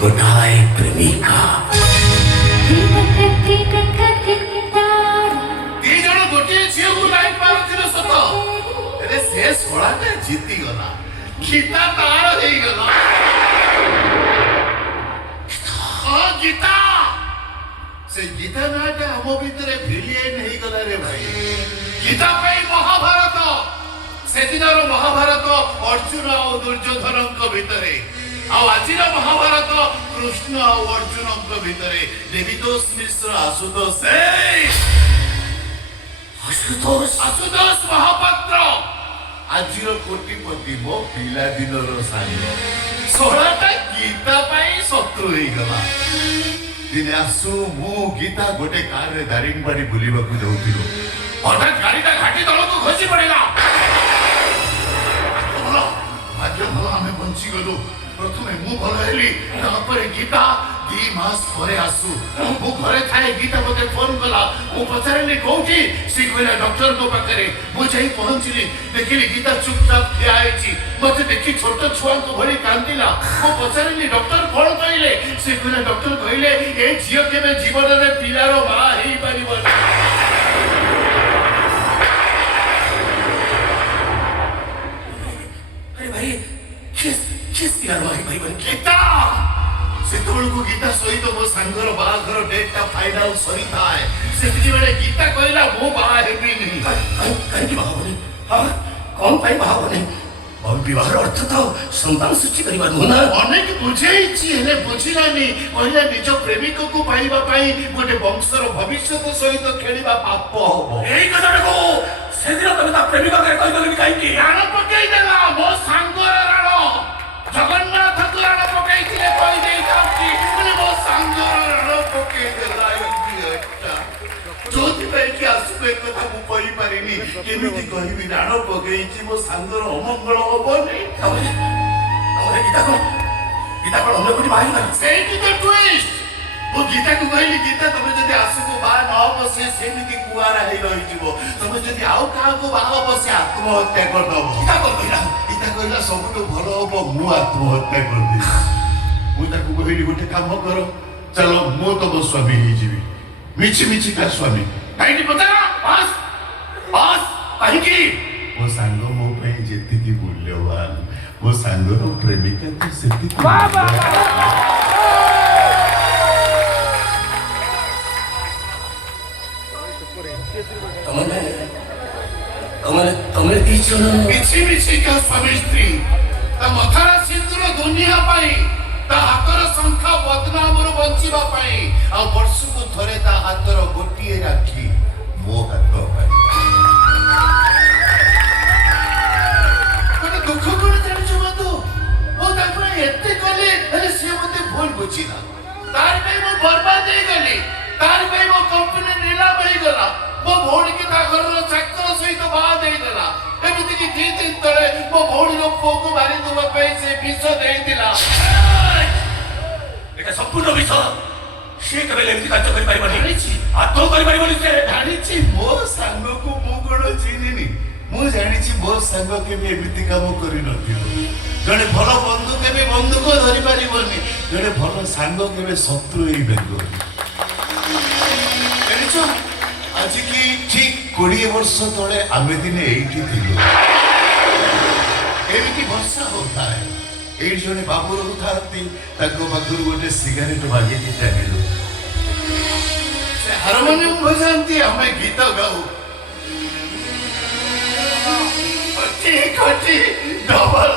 गोटाए प्रेमिका दी जण गोटे झील को लाइन पारथिले सत अरे से सोळाटा जीती गला गीता तार हे गला गीता से गीता नाटा हम भितर भिलियन हे गला रे भाई गीता पई महाभारत से दिनर महाभारत अर्जुन और दुर्योधन भितरे आजिर महाभारत कृष्ण और अर्जुन भितरे देवीतोष मिश्र आशुतोष आशुतोष महापात्र आजिर कोटिपति मो पिला दिनर सांग 16टा गीता पाई शत्रु हो गला दिने आसु मु गीता गोटे कार रे दारिंगबाड़ी बुलिबाकू जाउथिलो हठात गाड़ीटा घाटी तलको खसी पड़ेगा भाग्य भल आमे बंची गलु प्रथमे मु भल हेली तापर गीता 2 मास परे आसु मु घरे थाए गीता मते फोन कला मु पचारली कोठी से कहला डॉक्टर को पाखरे मु जाई पहुंचली देखिली गीता चुपचाप ठिया आइची मते देखि छोट छुआ को भली कांदिला मु पचारली डॉक्टर कोन कहले से कहला डॉक्टर कहले ए झियो केबे जीवन रे पिलारो मा हेई परिबो गीता सेतबेलू गीता सहित मो सांगर बाघर डेटा फाइनल सरी थाए सेति बेले गीता कहला मो बा हेबी नहीं काहे बाहाबनी हां कोन पाई बाहाबनी और विवाह अर्थ तो संतान सृष्टि करिबा न अनेक बुझेइछि हेले बुझिलानी कहला निज प्रेमिक को पाइबा पाई गोटे वंशर भविष्य सहित खेलिबा पाप होबो एई कथाटा को सेदिन तमे ता प्रेमिक के कहि देलि काई कि राण पकेइ देला मो सांगर राण जगन्नाथ राण पकेइ थिले कहि देइ ताउची माने मो सांगर राण पकेइ देला इटा जोति पे कि आसुबे कथा मु कहि पारिनी केमिति कहिबि राण पकेइछि मो सांगर अमंगल होबनी हमरे गीता को हमरे कोठी बाहि ना सेइति द ट्विस्ट वो गीता को कहली गीता तमे जदि आसुको बा न बसे सेमिति कुआरा हे रहि जिवो तमे जदि आउ का को बा बसे आत्महत्या कर दबो गीता कहला सब तो भलो हो मु आत्महत्या कर दे मु ताको कहली गोटे काम करो चलो मु तो मो स्वामी ही जीवी मिछि मिछि का स्वामी काईटी पता बस काहे की मो सांग मो पे जेति की मूल्यवान मो सांग रो प्रेमिका तो सेति बाबा कमल दीचन मिछि का स्वामी स्त्री ता मथारा सिंदूर दुनिया पाई ता हातर संख्या बदनाम रो बंचिबा पाई आ वर्ष को थरे ता हातर गोटिए राखी मो हाथ पाई कोन दुख कोन जानि छ मतो ओ तापर एते कले अरे से मते भूल बुझिना तार पे मो बर्बाद हे गली तार पे मो कंपनी नीला बही गला मो भौणी के ता घर रो चाकर सहित बा दे देला एमिति कि 2 दिन तळे मो भौणी रो पो को मारी दबा पे से विष दे दिला एका संपूर्ण विष से केबे एमिति काच करि पाइबा नहीं आत्म करि पाइबा नहीं से जानिछि मो संग को मो कोन चिनिनी मु जानिछि मो संग केबे एमिति काम करि नथिबो जने भलो बंधु केबे बंधु को धरि पारिबोनी जने भलो संग केबे शत्रु ही बेगो एनिचो आज की ठीक 20 वर्ष तले आमे दिने एठी थिलु एमिति वर्षा होता है एई जने बाबू रहथाती ताको बागुर गोटे सिगारेट भागे के टानिलु से हारमोनियम बजानती हमें गीत गाऊ कोटी डबल